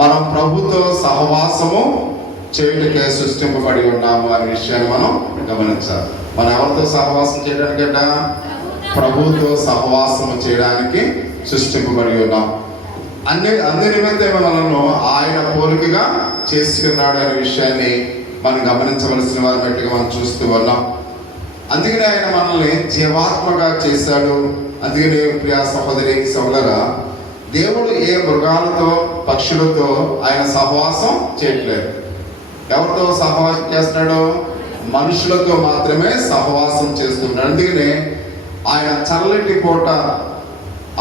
మనం ప్రభుతో సహవాసము చేయుటకే సృష్టింపబడి ఉన్నాము అనే విషయాన్ని మనం గమనించాలి. మనం ఎవరితో సహవాసం చేయడానికంట? ప్రభుతో సహవాసము చేయడానికి సృష్టింపబడి ఉన్నాం. అన్ని నిమిత్తం మనల్ని ఆయన పోలికగా చేసుకున్నాడు అనే విషయాన్ని మనం గమనించవలసిన వారి బట్టిగా మనం చూస్తూ ఉన్నాం. అందుకనే ఆయన మనల్ని జీవాత్మగా చేశాడు. అందుకని ప్రియా సహోదరి సహోదరా, దేవుడు ఏ మృగాలతో పక్షులతో ఆయన సహవాసం చేయట్లేదు. ఎవరితో సహవాసం చేస్తున్నాడు? మనుషులతో మాత్రమే సహవాసం చేస్తున్నాడు. అందుకనే ఆయన చల్లటి పూట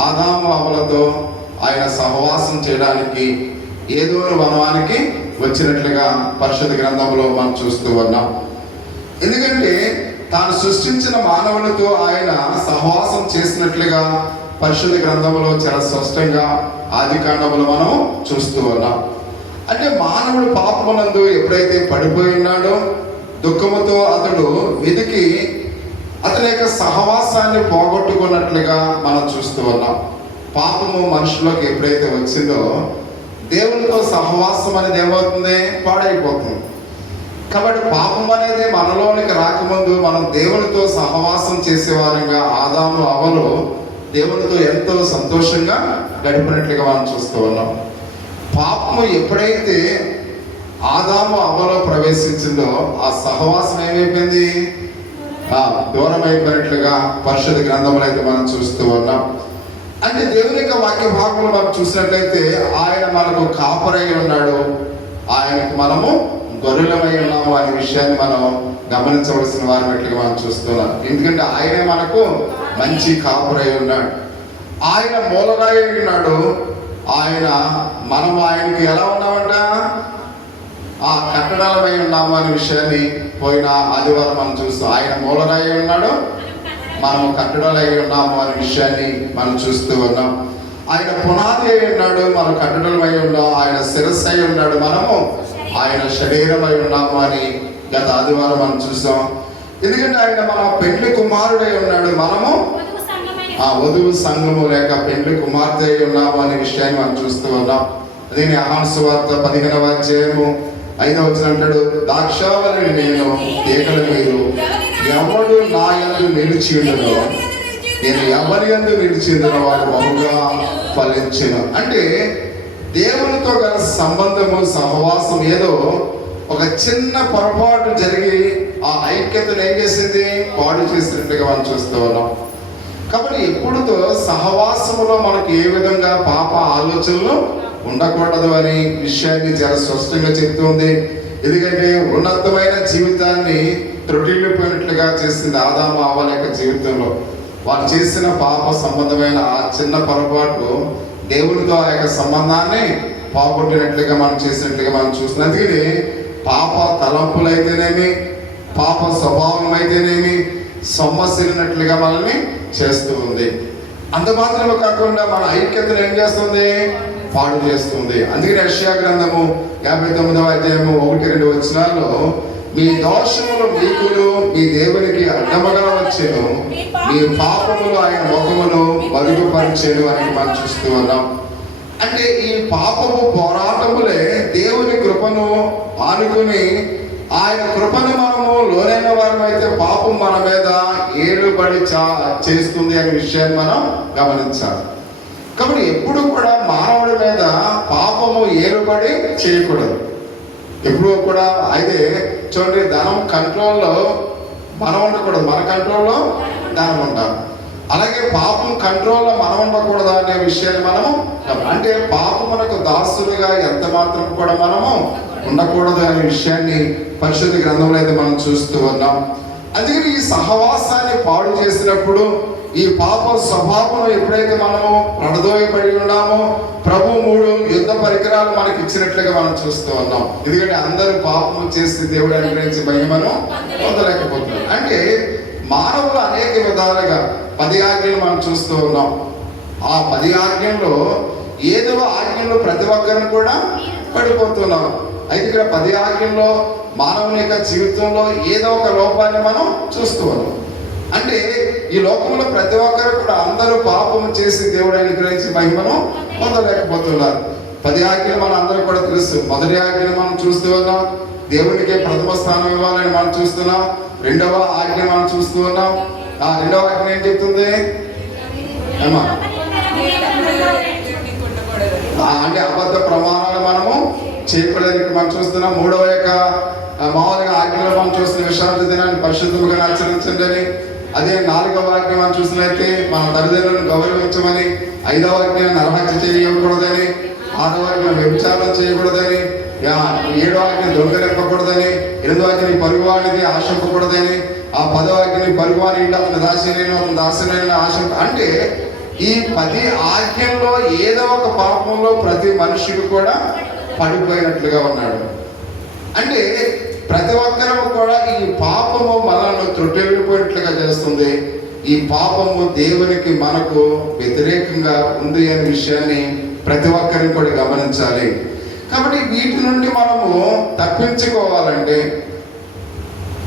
ఆదాము హవ్వలతో ఆయన సహవాసం చేయడానికి ఏదోను వనానికి వచ్చినట్లుగా పరిశుద్ధ గ్రంథంలో మనం చూస్తూ ఉన్నాం. ఎందుకంటే తాను సృష్టించిన మానవులతో ఆయన సహవాసం చేసినట్లుగా పరిశుద్ధ గ్రంథంలో చాలా స్పష్టంగా ఆది కాండములో మనం చూస్తూ ఉన్నాం. అంటే మానవుడు పాపమునందు ఎప్పుడైతే పడిపోయి ఉన్నాడో దుఃఖముతో అతడు వెతికి అతని యొక్క సహవాసాన్ని పోగొట్టుకున్నట్లుగా మనం చూస్తూ ఉన్నాం. పాపము మనుషులకు ఎప్పుడైతే వచ్చిందో దేవునితో సహవాసం అనేది ఏమవుతుంది? పాడైపోతుంది. కాబట్టి పాపం అనేది మనలోనికి రాకముందు మనం దేవునితో సహవాసం చేసేవారంగా ఆదాము హవ్వలు దేవునితో ఎంతో సంతోషంగా గడిపినట్లుగా మనం చూస్తూ ఉన్నాం. పాపము ఎప్పుడైతే ఆదాము హవ్వలో ప్రవేశించిందో ఆ సహవాసం ఏమైపోయింది? దూరం అయిపోయినట్లుగా పరిశుద్ధ గ్రంథంలో అయితే మనం చూస్తూ ఉన్నాం. అంటే దేవుని యొక్క వాక్య భాగంలో మనం చూసినట్లయితే ఆయన మనకు కాపరై ఉన్నాడు, ఆయనకు మనము గొర్రెలమై ఉన్నాము అనే విషయాన్ని మనం గమనించవలసిన వారి మెట్లుగా మనం చూస్తున్నాం. ఎందుకంటే ఆయనే మనకు మంచి కాపురై ఉన్నాడు, ఆయన మూలరాయి ఉన్నాడు. మనం ఆయనకి ఎలా ఉన్నామంట? ఆ కట్టడాలమై ఉన్నాము అనే విషయాన్ని పోయిన ఆదివారం మనం చూస్తాం. ఆయన మూలరాయి ఉన్నాడు, మనము కట్టడాలై ఉన్నాము అనే విషయాన్ని మనం చూస్తూ ఉన్నాం. ఆయన పునాది అయి ఉన్నాడు, మనం కట్టడమై ఉన్నాం. ఆయన శిరస్సు అయి ఉన్నాడు, మనము ఆయన శరీరమై ఉన్నాము అని గత ఆదివారం మనం చూసాం. ఎందుకంటే ఆయన మన పెండ్లి కుమారుడై ఉన్నాడు, మనము ఆ వధువు సంఘము లేక పెండ్లి కుమార్తె అయి ఉన్నాము అనే విషయాన్ని మనం చూస్తూ ఉన్నాం. అదే యోహాను సువార్త 15వ అధ్యాయము 5వ వచనం అంటాడు, ద్రాక్షావల్లిని నేను, తీగలు మీరు, ఎవడు నా యందు నిలిచి ఉండదో నేను ఎవరి యందు నిలిచి ఉండనో వాడు బహుగా ఫలించెను. అంటే దేవునితో గల సంబంధము సహవాసం ఏదో ఒక చిన్న పొరపాటు జరిగి ఆ ఐక్యతను ఏం చేసింది? పాడు చేసినట్టుగా మనం చూస్తూ ఉన్నాం. కాబట్టి ఎప్పుడుతో సహవాసములో మనకు ఏ విధంగా పాప ఆలోచనలు ఉండకూడదు అనే విషయాన్ని చాలా స్పష్టంగా చెప్తుంది. ఎందుకంటే ఉన్నతమైన జీవితాన్ని త్రుటిల్లిపోయినట్లుగా చేసింది ఆదాము హవ్వల యొక్క జీవితంలో. వారు చేసిన పాప సంబంధమైన ఆ చిన్న పొరపాటు దేవునితో ఆ యొక్క సంబంధాన్ని పోగొట్టినట్లుగా మనం చేసినట్లుగా మనం చూస్తున్నాం. అందుకని పాప తలంపులు అయితేనేమి, పాప స్వభావం అయితేనేమి సొమ్మసిలినట్లుగా మనల్ని చేస్తూ ఉంది. అంత మాత్రమే కాకుండా మన ఐక్యతను ఏం చేస్తుంది? పాడు చేస్తుంది. అందుకని యెషయా గ్రంథము 59వ అధ్యాయము 1-2 వచనాల్లో మీ దోషములు మీకును మీ దేవునికి అడ్డముగా వచ్చెను, మీ పాపములు ఆయన ముఖమును మరుగుపరిచెను అని మనం చూస్తూ ఉన్నాం. అంటే ఈ పాపము పోరాటములే దేవుని కృపను ఆనుకుని ఆయన కృపను మనము లోనైన వారమైతే పాపం మన మీద ఏలుబడి చేస్తుంది అనే విషయాన్ని మనం గమనించాలి. కాబట్టి ఎప్పుడు కూడా మానవుడి మీద పాపము ఏలుబడి చేయకూడదు. ఎప్పుడు కూడా అయితే చూడండి, ధనం కంట్రోల్లో మనం ఉండకూడదు, మన కంట్రోల్లో ధనం ఉండాలి. అలాగే పాపం కంట్రోల్లో మనం ఉండకూడదు అనే విషయాన్ని మనము అంటే పాపమునకు దాసులుగా ఎంత మాత్రం కూడా మనము ఉండకూడదు అనే విషయాన్ని పరిశుద్ధ గ్రంథంలో అయితే మనం చూస్తూ ఉన్నాం. అందుకని ఈ సహవాసాన్ని పాడు చేసినప్పుడు ఈ పాప స్వభావం ఎప్పుడైతే మనము ప్రణదోయబడి ఉన్నామో ప్రభు 3 యుద్ధ పరికరాలు మనకి ఇచ్చినట్లుగా మనం చూస్తూ ఉన్నాం. ఎందుకంటే అందరూ పాపం చేసి దేవుడు అనుగ్రహించి మహిమను పొందలేకపోతున్నారు. అంటే మానవులు అనేక విధాలుగా 10 ఆజ్ఞలు మనం చూస్తూ ఉన్నాం. ఆ 10 ఆజ్ఞల్లో ఏదో ఆజ్ఞలో ప్రతి ఒక్కరిని కూడా పడిపోతున్నాం. అయితే ఇక్కడ 10 ఆజ్ఞల్లో మానవుని యొక్క జీవితంలో ఏదో ఒక లోపాన్ని మనం చూస్తూ ఉన్నాం. అంటే ఈ లోకంలో ప్రతి ఒక్కరు కూడా అందరూ పాపము చేసి దేవుడు అనుగ్రహించి మహిమను పొందలేకపోతున్నారు. 10 ఆజ్ఞలు మన అందరూ కూడా తెలుసు. మొదటి ఆజ్ఞను మనం చూస్తూ ఉన్నాం, దేవునికి ప్రథమ స్థానం ఇవ్వాలని మనం చూస్తున్నాం. రెండవ ఆజ్ఞ మనం చూస్తూ ఉన్నాం. ఆ రెండవ ఆజ్ఞ ఏం చెప్తుంది ఏమా? అంటే అబద్ధ ప్రమాణాలు మనము చేయకూడదని మనం చూస్తున్నాం. మూడవ యొక్క మామూలుగా ఆజ్ఞలు మనం చూస్తున్న విశ్రాంతి దినాన్ని పరిశుద్ధంగా ఆచరించండి అని. అదే 4వ ఆజ్ఞ మనం చూసినట్లయితే మన తల్లిదండ్రులను గౌరవించమని. 5వ ఆజ్ఞ నరహత్య చేయకూడదని. 6వ ఆజ్ఞ వ్యభిచారం చేయకూడదని. 7వ ఆజ్ఞ దొంగలింపకూడదని. 8వ ఆజ్ఞ పరుగువాడిని ఆశింపకూడదని. ఆ 10వ ఆజ్ఞ పరుగువాని ఇంటి అతను దాసిలేని అతను దాసిలేని ఆశింప. అంటే ఈ 10 ఆజ్ఞల్లో ఏదో ఒక పాపంలో ప్రతి మనిషికి కూడా పడిపోయినట్లుగా ఉన్నాడు. అంటే ప్రతి ఒక్కరూ కూడా ఈ పాపము మనల్ని త్రుటిల్లిపోయినట్లుగా చేస్తుంది. ఈ పాపము దేవునికి మనకు వ్యతిరేకంగా ఉంది అనే విషయాన్ని ప్రతి ఒక్కరిని కూడా గమనించాలి. కాబట్టి వీటి నుండి మనము తప్పించుకోవాలంటే,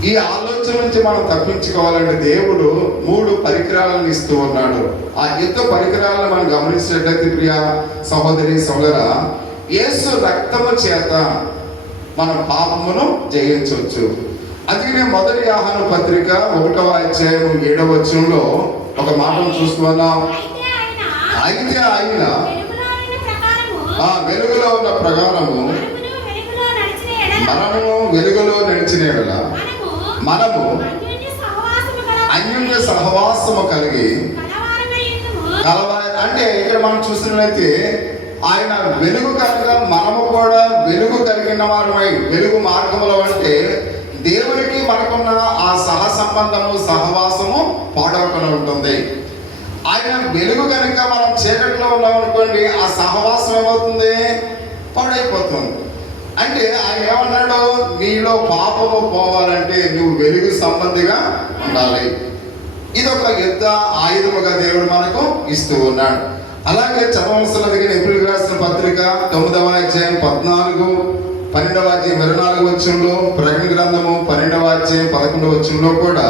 ఈ ఆలోచన నుంచి మనం తప్పించుకోవాలంటే దేవుడు 3 పరికరాలను ఇస్తూ ఉన్నాడు. ఆ యుద్ధ పరికరాలను మనం గమనించినట్లయితే ప్రియ సహోదరి సహోదరా, యేసు రక్తము చేత మన పాపమును జయించవచ్చు. అందుకనే మొదటి యోహాను పత్రిక 1వ అధ్యాయం 7వ వచనంలో ఒక మాటను చూస్తున్నాం. అయితే ఆయన వెలుగులో ఉన్న ప్రకారము మనము వెలుగులో నడిచిన యెడల మనము అన్యోన్య సహవాసము కలిగి అంటే ఇక్కడ మనం చూసినట్లయితే ఆయన వెలుగు కనుక మనము కూడా వెలుగు కలిగిన వారమై, వెలుగు మార్గములో అంటే దేవునికి మనకున్న ఆ సంబంధము సహవాసము పాడవకుండా ఉంటుంది. ఆయన వెలుగు కనుక మనం చీకట్లో ఉన్నామనుకోండి, ఆ సహవాసం ఏమవుతుంది? పాడైపోతుంది. అంటే ఆయన ఏమన్నాడు? నీలో పాపము పోవాలంటే నువ్వు వెలుగు సంబంధిగా ఉండాలి. ఇది ఒక యుద్ధ ఆయుధముగా దేవుడు మనకు ఇస్తూ ఉన్నాడు. అలాగే చదవలసినది ఎబ్రిల్ రాసిన పత్రిక 9వ అధ్యాయం 14, 12వ అధ్యాయం 24వ వచనంలో, ప్రకటన గ్రంథము 12వ అధ్యాయం 11వ వచనంలో కూడా.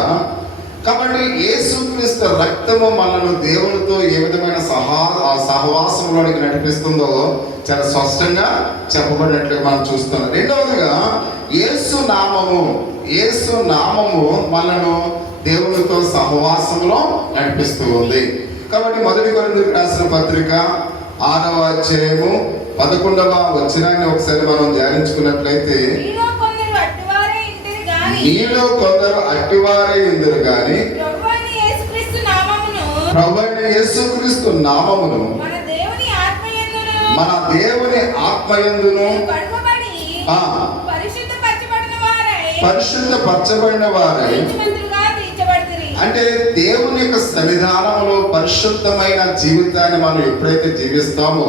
కాబట్టి యేసుక్రీస్తు రక్తము మనను దేవునితో ఏ విధమైన సహవాసంలోనికి నడిపిస్తుందో చాలా స్పష్టంగా చెప్పబడినట్లుగా మనం చూస్తున్నాం. రెండవదిగా యేసు నామము మనను దేవునితో సహవాసంలో నడిపిస్తూ ఉంది. కాబట్టి మొదటి కొరింథీయులకు రాసిన పత్రిక 6వ అధ్యాయము 11వ వచనాన్ని ఒకసారి మనం ధ్యానించుకున్నట్లయితే, మీలో కొందరు అట్టివారే ఇందురు గాని ప్రభువైన యేసుక్రీస్తు నామమును మన దేవుని ఆత్మయందును పరిశుద్ధపరచబడిన వారై, అంటే దేవుని యొక్క సన్నిధానంలో పరిశుద్ధమైన జీవితాన్ని మనం ఎప్పుడైతే జీవిస్తామో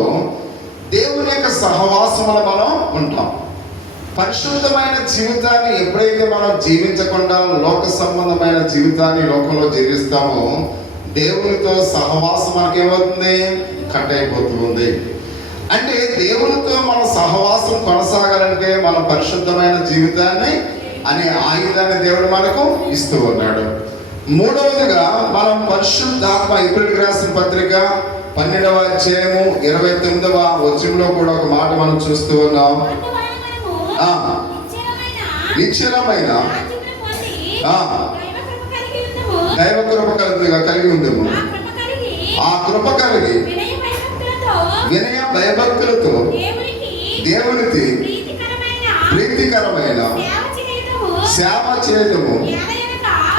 దేవుని యొక్క సహవాసంలో మనం ఉంటాం. పరిశుద్ధమైన జీవితాన్ని ఎప్పుడైతే మనం జీవించకుండా లోక సంబంధమైన జీవితాన్ని లోకంలో జీవిస్తామో దేవునితో సహవాసం మనకేమవుతుంది? కట్ అయిపోతుంది. అంటే దేవునితో మన సహవాసం కొనసాగాలంటే మనం పరిశుద్ధమైన జీవితాన్ని అనే ఆయుధాన్ని దేవుడు మనకు ఇస్తూ ఉన్నాడు. మూడవదిగా మనం పరిశుద్ధాత్మ ఎబ్రిల్ రాసిన పత్రిక 12వ అధ్యాయము 29వ వచనంలో కూడా ఒక మాట మనం చూస్తూ ఉన్నాం. నిశ్చలమైన దైవ కృప కలిగి ఉందేమో, ఆ కృప కలిగి వినయ భయభక్తులతో దేవునికి ప్రీతికరమైన సేవ చేయటము.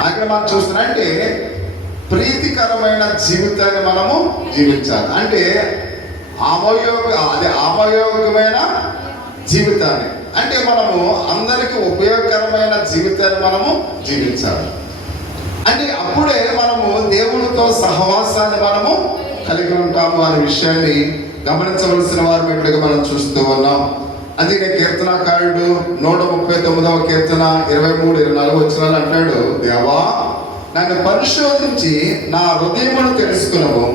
అక్కడ మనం చూస్తున్నా అంటే ప్రీతికరమైన జీవితాన్ని మనము జీవించాలి. అంటే ఆమోయోగమైన జీవితాన్ని, అంటే మనము అందరికి ఉపయోగకరమైన జీవితాన్ని మనము జీవించాలి. అంటే అప్పుడే మనము దేవునితో సహవాసాన్ని మనము కలిగి ఉంటాము అనే విషయాన్ని గమనించవలసిన వారు మెట్లుగా మనం చూస్తూ ఉన్నాం. అందుకే కీర్తనాకారుడు 139వ కీర్తన 23-24 వచనాలు అంటాడు, దేవా నన్ను పరిశోధించి నా హృదయమును తెలుసుకున్నాము,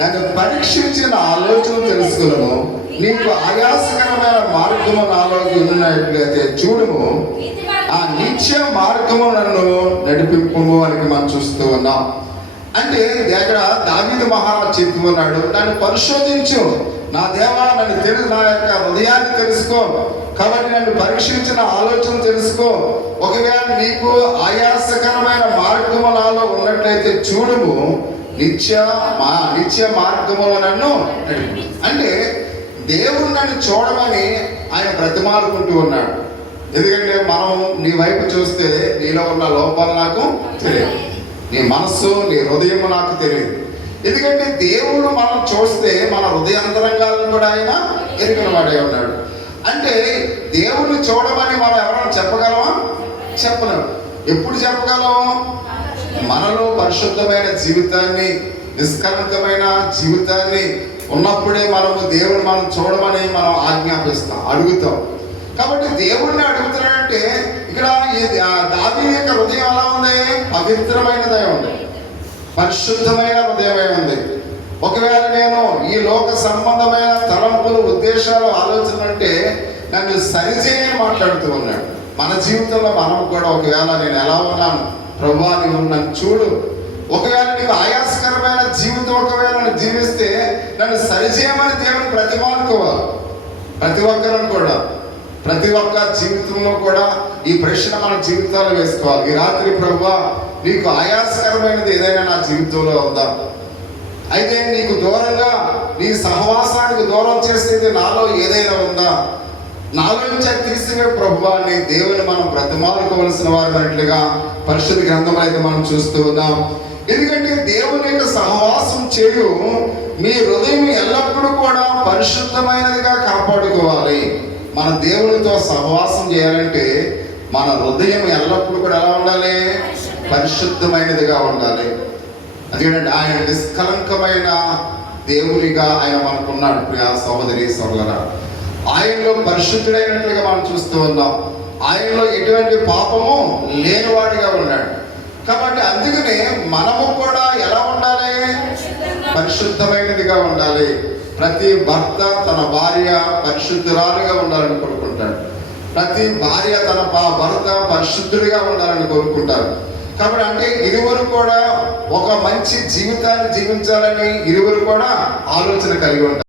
నన్ను పరీక్షించి నా ఆలోచన తెలుసుకున్నాము, నీకు ఆయాసకరమైన మార్గము నాలో ఉన్నట్లయితే చూడుము, ఆ నిత్య మార్గము నన్ను నడిపింపుము అని మనం చూస్తూ ఉన్నాం. అంటే అక్కడ దావీదు మహారాజు చెప్తూ ఉన్నాడు, నన్ను పరిశోధించు, నా దేవా నన్ను నా యొక్క హృదయాన్ని తెలుసుకో, కాబట్టి నన్ను పరీక్షించిన ఆలోచన తెలుసుకో. ఒకవేళ నీకు ఆయాసకరమైన మార్గము నాలో ఉన్నట్లయితే చూడుము, నిత్య మార్గములో నన్ను నడిపి. అంటే దేవుడు నన్ను చూడమని ఆయన బ్రతిమాలుకుంటూ ఉన్నాడు. ఎందుకంటే మనం నీ వైపు చూస్తే నీలో ఉన్న లోపాలు నాకు తెలియదు, నీ మనస్సు నీ హృదయం నాకు తెలియదు. ఎందుకంటే దేవుడు మనం చూస్తే మన హృదయాంతరంగాలను కూడా ఆయన ఎరిగిన వాడే ఉన్నాడు. అంటే దేవుడిని చూడమని మనం ఎవరైనా చెప్పగలమా? చెప్పలేము. ఎప్పుడు చెప్పగలం? మనలో పరిశుద్ధమైన జీవితాన్ని, నిష్కలంకమైన జీవితాన్ని ఉన్నప్పుడే మనము దేవుడిని మనం చూడమని మనం ఆజ్ఞాపిస్తాం, అడుగుతాం. కాబట్టి దేవుడిని అడుగుతున్నాడంటే ఇక్కడ దావీదు యొక్క హృదయం ఎలా ఉంది? పవిత్రమైనదై ఉంది, పరిశుద్ధమైన హృదయమే ఉంది. ఒకవేళ నేను ఈ లోక సంబంధమైన తలంపులు, ఉద్దేశాలు, ఆలోచన అంటే నన్ను సరిచేయని మాట్లాడుతూ ఉన్నాడు. మన జీవితంలో మనం కూడా ఒకవేళ నేను ఎలా ఉన్నాను ప్రభువా నువ్వు నన్ను చూడు, ఒకవేళ నీకు ఆయాసకరమైన జీవితం ఒకవేళ నన్ను జీవిస్తే నన్ను సరిచేయమని దేవుని ప్రతిమానుకోవాలి. ప్రతి ఒక్కరం కూడా, ప్రతి ఒక్క జీవితంలో కూడా ఈ ప్రశ్న మన జీవితాలు వేసుకోవాలి. ఈ రాత్రి ప్రభువా నీకు ఆయాసకరమైనది ఏదైనా నా జీవితంలో ఉందా? అయితే నీకు దూరంగా, నీ సహవాసానికి దూరం చేసేది నాలో ఏదైనా ఉందా? నాలో నుంచి తీసివే ప్రభువా నీ దేవుని మనం బ్రతిమాలుకోవలసిన వారు అన్నట్లుగా పరిశుద్ధ గ్రంథంలో అయితే మనం చూస్తూ ఉన్నాం. ఎందుకంటే దేవుని యొక్క సహవాసం చేయు మీ హృదయం ఎల్లప్పుడూ కూడా పరిశుద్ధమైనదిగా కాపాడుకోవాలి. మన దేవునితో సహవాసం చేయాలంటే మన హృదయం ఎల్లప్పుడూ కూడా ఎలా ఉండాలి? పరిశుద్ధమైనదిగా ఉండాలి. అదేంటంటే ఆయన నిష్కలంకమైన దేవునిగా ఆయన మనకున్నాడు. ప్రియా సహోదరి సహోదర, ఆయనలో పరిశుద్ధుడైనట్లుగా మనం చూస్తూ ఉన్నాం. ఆయనలో ఎటువంటి పాపము లేనివాడిగా ఉన్నాడు. కాబట్టి అందుకనే మనము కూడా ఎలా ఉండాలి? పరిశుద్ధమైనదిగా ఉండాలి. ప్రతి భర్త తన భార్య పరిశుద్ధురాలుగా ఉండాలని కోరుకుంటాడు. ప్రతి భార్య తన భర్త పరిశుద్ధుడిగా ఉండాలని కోరుకుంటారు. కాబట్టి అంటే ఇరువురు కూడా ఒక మంచి జీవితాన్ని జీవించాలని ఇరువురు కూడా ఆలోచన కలిగి ఉంటారు.